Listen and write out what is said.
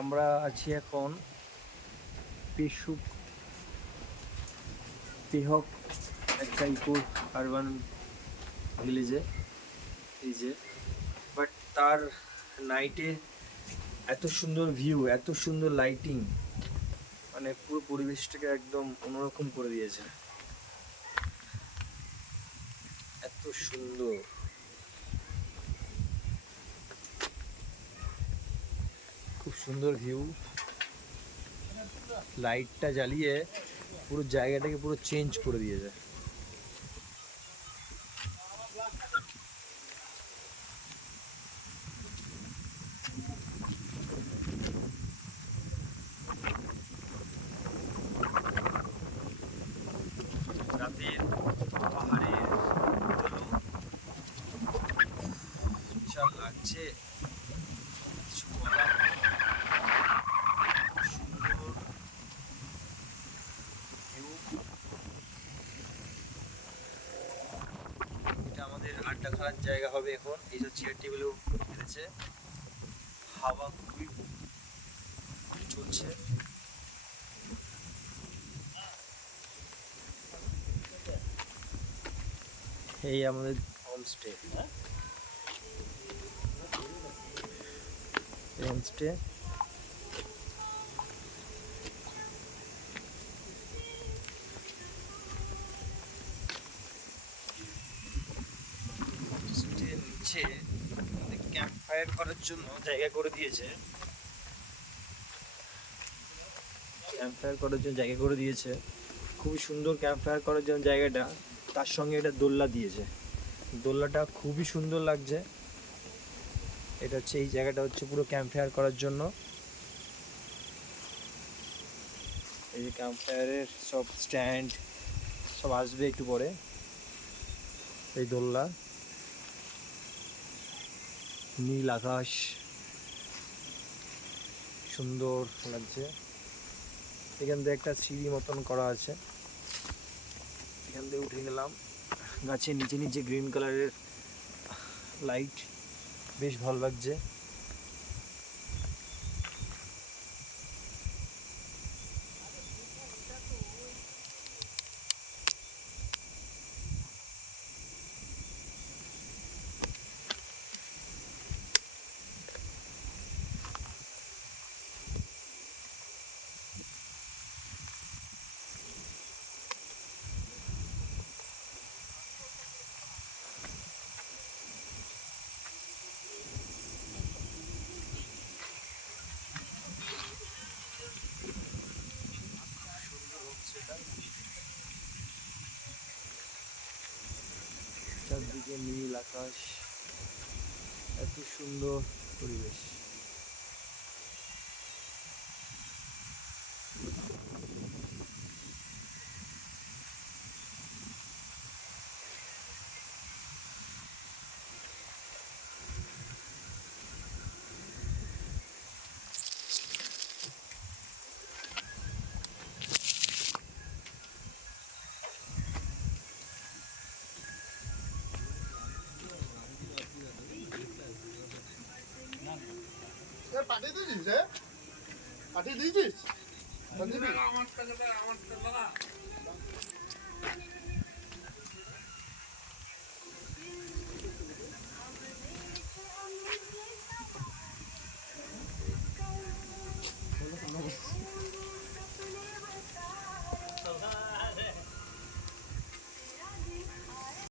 আমরা আছি এখন পেহক একটা ইকো আরবান ভিলেজে। এই যে বাট তার নাইটে এত সুন্দর ভিউ, এত সুন্দর লাইটিং, মানে পুরো পরিবেশটাকে একদম অন্যরকম করে দিয়েছে। এত সুন্দর, খুব সুন্দর ভিউ। লাইটটা জ্বালিয়ে পুরো জায়গাটাকে পুরো চেঞ্জ করে দিয়েছে। রাতের পাহাড়ের আলো বিশাল লাগছে, কিছু বলার নেই। সুন্দর ভিউ। এটা আমাদের আড্ডা খাওয়ার জায়গা হবে এখন। এইসব চেয়ার টেবিলও পেতেছে, হাওয়া খুবই চলছে। এই আমাদের হোমস্টে। হোমস্টে হোমস্টের নিচে ক্যাম্প ফায়ার করার জন্য জায়গা করে দিয়েছে। ক্যাম্প ফায়ার করার জন্য জায়গা করে দিয়েছে, খুবই সুন্দর ক্যাম্প ফায়ার করার জন্য জায়গাটা। তার সঙ্গে এটা দোলনা দিয়েছে, দোলনাটা খুবই সুন্দর লাগছে। এটা হচ্ছে, এই জায়গাটা হচ্ছে পুরো ক্যাম্প ফায়ার করার জন্য। এই যে ক্যাম্প ফায়ারের সব স্ট্যান্ড সব আসবে একটু পরে। এই দোলনা, নীল আকাশ, সুন্দর লাগছে। এখান থেকে একটা সিঁড়ি মতন করা আছে, এখান থেকে উঠে গেলাম। গাছের নিচে নিচে গ্রিন কালারের লাইট, বেশ ভালো লাগছে। চারদিকে নীল আকাশ, এত সুন্দর পরিবেশ। পাঠিয়ে দিয়েছিস রে? পাঠিয়ে দিয়েছিস?